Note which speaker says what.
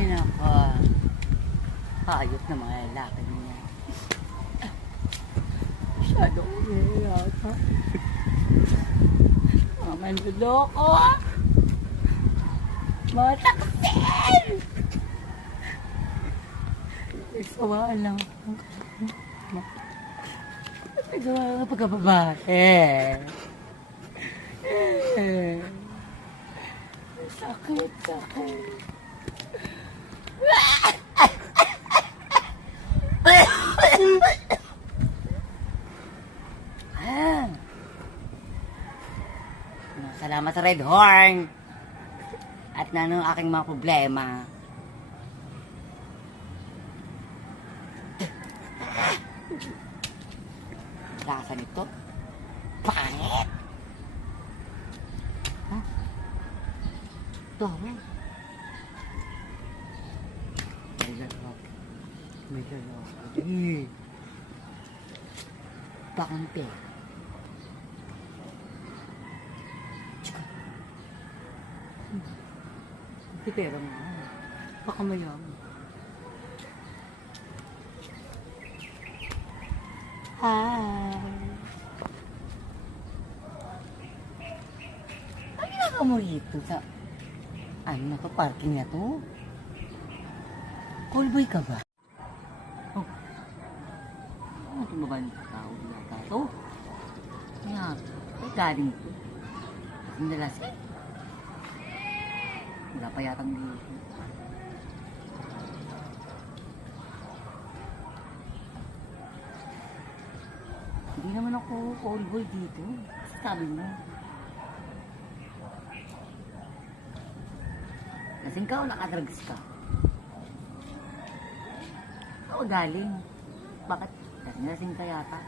Speaker 1: Ay, nako. Hayop na mga lalaki niya. Masyado ko yata. Mga manluloko. Mga taksil! Isawaan lang ako. Nagawa ka pagkababae. Eh. Sakit, sakit. Ah. Salamat sa Red Horn. At ang aking mga problema. Lasa nito. Pangit. Ha? Dami. May May lalaki. Eh. Bakante. Tsaka. Hindi pera mo. Baka mayaman. Hi. Ano ginagawa mo rito sa... Ano na to? Parking na to? Callboy ka ba? Ba ng tao yata to? Kaya, ay galing to. Ang nalasing. Wala pa yatang dito. Hindi naman ako callboy dito. Sabi mo. Lasing ka o nakadrugs ka? Ako galing. Bakit? Lasing ka yata.